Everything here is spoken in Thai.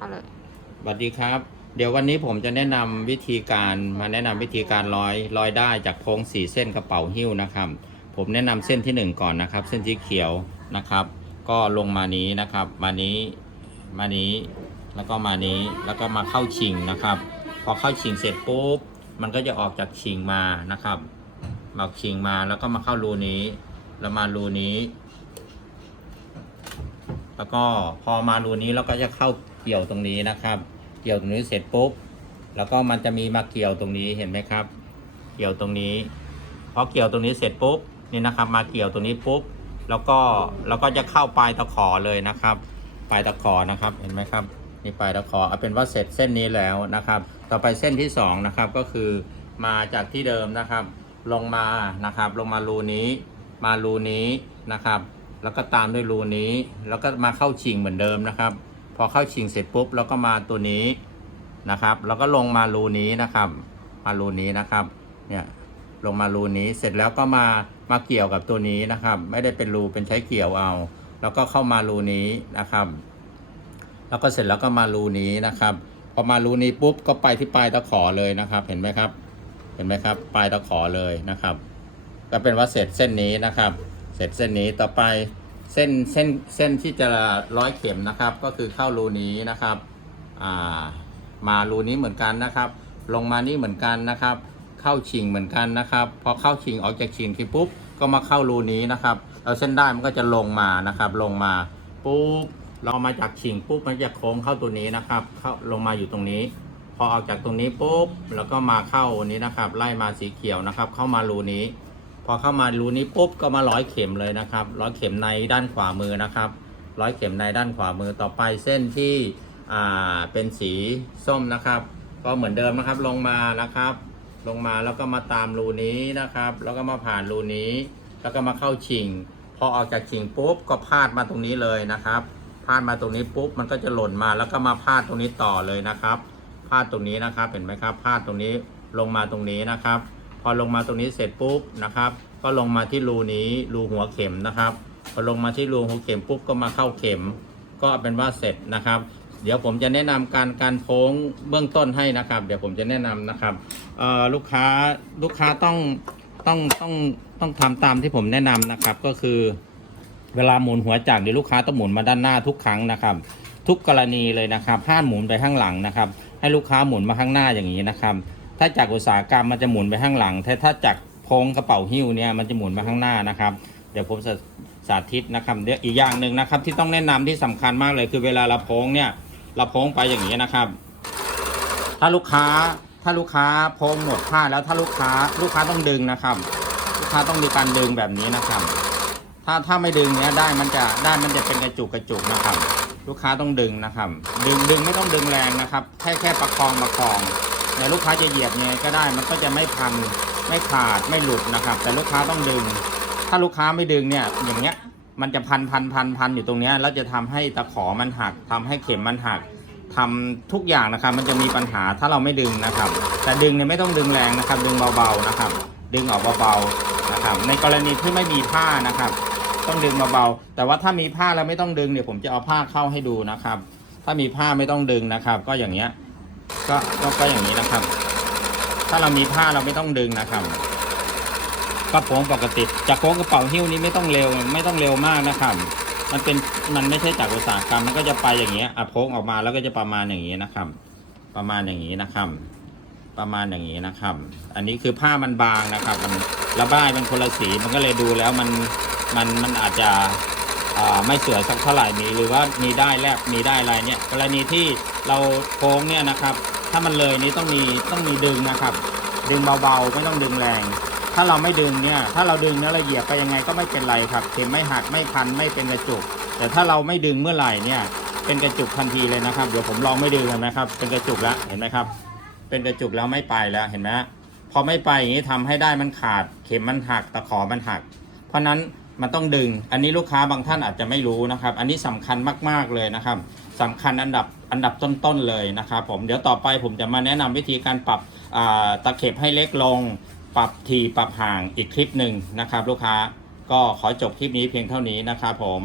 เอาเลยสวัสดีครับ เดี๋ยววันนี้ผมจะแนะนำวิธีการมาแนะนำวิธีการร้อยร้อยได้จากโค้งสี่เส้นกระเป๋าหิ้วนะครับ ผมแนะนำเส้นที่หนึ่งก่อนนะครับ เส้นสีเขียวนะครับ ก็ลงมานี้นะครับ มานี้มานี้แล้วก็มานี้แล้วก็มาเข้าชิงนะครับ พอเข้าชิงเสร็จปุ๊บมันก็จะออกจากชิงมานะครับมาชิงมาแล้วก็มาเข้ารูนี้ แล้วมารูนี้ แล้วก็พอมารูนี้เราก็จะเข้า เกี่ยวตรงนี้นะครับ เกี่ยวตรงนี้เสร็จปุ๊บ แล้วก็มันจะมีมาเกี่ยวตรงนี้เห็นไหมครับ เกี่ยวตรงนี้พอเกี่ยวตรงนี้เสร็จปุ๊บนี่นะครับ มาเกี่ยวตรงนี้ปุ๊บ แล้วก็เราก็จะเข้าปลายตะขอเลยนะครับ ปลายตะขอนะครับเห็นไหมครับนี่ปลายตะขอเอาเป็นว่าเสร็จเส้นนี้แล้วนะครับ ต่อไปเส้นที่สองนะครับก็คือมาจากที่เดิมนะครับ ลงมานะครับ ลงมารูนี้ มารูนี้นะครับ แล้วก็ตามด้วยรูนี้ แล้วก็มาเข้าชิงเหมือนเดิมนะครับ อเข้าชิงเสร็จปุ๊บแล้วก็มาตัวนี้นะครับ แล้วก็ลงมารูนี้นะครับ มารูนี้นะครับ เนี่ยลงมารูนี้เสร็จแล้วก็มามาเกี่ยวกับตัวนี้นะครับ ไม่ได้เป็นรูเป็นใช้เกี่ยวเอา แล้วก็เข้ามารูนี้นะครับ แล้วก็เสร็จแล้วก็มารูนี้นะครับ พอมารูนี้ปุ๊บก็ไปที่ปลายตะขอเลยนะครับ เห็นไหมครับ เห็นไหมครับ ปลายตะขอเลยนะครับ ก็เป็นว่าเสร็จเส้นนี้นะครับ เสร็จเส้นนี้ต่อไป เส้นเส้นเส้นที่จะร้อยเข็มนะครับ ก็คือเข้ารูนี้นะครับอ่ามารูนี้เหมือนกันนะครับ ลงมานี่เหมือนกันนะครับ เข้าชิงเหมือนกันนะครับ พอเข้าชิงออกจากชิงที่ปุ๊บก็มาเข้ารูนี้นะครับเอาเส้นได้มันก็จะลงมานะครับ ลงมาปุ๊บเรามาจากชิงปุ๊บมันจะโค้งเข้าตัวนี้นะครับ เข้าลงมาอยู่ตรงนี้ พอออกจากตรงนี้ปุ๊บแล้วก็มาเข้านี้นะครับ ไล่มาสีเขียวนะครับ เข้ามารูนี้ อเข้ามารูนี้ปุ๊บก็มาร้อยเข็มเลยนะครับ ร้อยเข็มในด้านขวามือนะครับ ร้อยเข็มในด้านขวามือต่อไปเส้นที่อ่าเป็นสีส้มนะครับ ก็เหมือนเดิมนะครับลงมานะครับ ลงมาแล้วก็มาตามรูนี้นะครับ แล้วก็มาผ่านรูนี้ แล้วก็มาเข้าชิง พอออกจากชิงปุ๊บก็พาดมาตรงนี้เลยนะครับพาดมาตรงนี้ปุ๊บมันก็จะหล่นมาแล้วก็มาพาดตรงนี้ต่อเลยนะครับพาดตรงนี้นะครับเห็นไหมครับพาดตรงนี้ลงมาตรงนี้นะครับ พอลงมาตรงนี้เสร็จปุ๊บนะครับ ก็ลงมาที่รูนี้รูหัวเข็มนะครับ พอลงมาที่รูหัวเข็มปุ๊บก็มาเข้าเข็ม ก็เป็นว่าเสร็จนะครับ เดี๋ยวผมจะแนะนำการการโค้งเบื้องต้นให้นะครับ เดี๋ยวผมจะแนะนำนะครับลูกค้าลูกค้าต้องต้องต้องต้องทำตามที่ผมแนะนำนะครับ ก็คือ เวลาหมุนหัวจักรเดี๋ยวลูกค้าต้องหมุนมาด้านหน้าทุกครั้งนะครับ ทุกกรณีเลยนะครับห้ามหมุนไปข้างหลังนะครับ ให้ลูกค้าหมุนมาข้างหน้าอย่างนี้นะครับ ถ้าจากอุตสาหกรรมมันจะหมุนไปข้างหลัง แต่ถ้าจากโค้งกระเป๋าหิ้วเนี่ยมันจะหมุนมาข้างหน้านะครับ เดี๋ยวผมสาธิตนะครับเดี๋ยวอีกอย่างหนึ่งนะครับ ที่ต้องแนะนำที่สำคัญมากเลย คือเวลาเราโค้งเนี่ยเราโค้งไปอย่างนี้นะครับ ถ้าลูกค้าถ้าลูกค้าโค้งหมดผ้าแล้วถ้าลูกค้าลูกค้าต้องดึงนะครับ ลูกค้าต้องมีการดึงแบบนี้นะครับถ้าถ้าไม่ดึงเนี้ยได้มันจะได้มันจะเป็นกระจุกกระจุกนะครับ ลูกค้าต้องดึงนะครับ ดึงดึงไม่ต้องดึงแรงนะครับ แค่แค่ประคองประคอง เนี่ยลูกค้าจะเหยียบเนี่ยก็ได้มันก็จะไม่พันไม่ขาดไม่หลุดนะครับ แต่ลูกค้าต้องดึง ถ้าลูกค้าไม่ดึงเนี่ยอย่างเงี้ยมันจะพันพันพันพันอยู่ตรงเนี้ยแล้วจะทำให้ตะขอมันหักทำให้เข็มมันหักทำทุกอย่างนะครับ มันจะมีปัญหาถ้าเราไม่ดึงนะครับ แต่ดึงเนี่ยไม่ต้องดึงแรงนะครับ ดึงเบาๆนะครับ ดึงออกเบาๆนะครับ ในกรณีที่ไม่มีผ้านะครับ ต้องดึงเบาๆแต่ว่าถ้ามีผ้าแล้วไม่ต้องดึงเดี๋ยผมจะเอาผ้าเข้าให้ดูนะครับ ถ้ามีผ้าไม่ต้องดึงนะครับ ก็อย่างเงี้ย ก็ก็ก็อย่างนี้นะครับ ถ้าเรามีผ้าเราไม่ต้องดึงนะครับกระโปรงปกติจากโค้งกระเป๋าหิ้วนี้ไม่ต้องเร็วไม่ต้องเร็วมากนะครับ มันเป็นมันไม่ใช่จากอุตสาหกรรมมันก็จะไปอย่างเงี้ยอะโค้งออกมาแล้วก็จะประมาณอย่างนี้นะครับ ประมาณอย่างนี้นะครับ ประมาณอย่างนี้นะครับ อันนี้คือผ้ามันบางนะครับ มันระบายเป็นคนละสีมันก็เลยดูแล้วมันมันมันอาจจะอ่าไม่สวยสักเท่าไหร่มีหรือว่ามีได้แลบมีได้อะไรเนี่ยกรณีที่ เราโค้งเนี่ยนะครับ ถ้ามันเลยนี้ต้องมีต้องมีดึงนะครับ ดึงเบาๆไม่ต้องดึงแรง ถ้าเราไม่ดึงเนี่ย ถ้าเราดึงแล้วเราเหยียบไปยังไงก็ไม่เป็นไรครับ เข็มไม่หักไม่พันไม่เป็นกระจุก แต่ถ้าเราไม่ดึงเมื่อไหร่เนี่ย เป็นกระจุกทันทีเลยนะครับ เดี๋ยวผมลองไม่ดึงนะครับ เป็นกระจุกแล้วเห็นไหมครับ เป็นกระจุกแล้วไม่ไปแล้วเห็นไหมพอไม่ไปอย่างนี้ทำให้ได้มันขาด เข็มมันหักตะขอมันหัก เพราะนั้น มันต้องดึง อันนี้ลูกค้าบางท่านอาจจะไม่รู้นะครับ อันนี้สำคัญมากๆเลยนะครับสำคัญอันดับอันดับต้นๆเลยนะครับผมเดี๋ยวต่อไปผมจะมาแนะนำวิธีการปรับตะเข็บให้เล็กลง ปรับทีปรับห่างอีกคลิปหนึ่งนะครับ ลูกค้าก็ขอจบคลิปนี้เพียงเท่านี้นะครับผม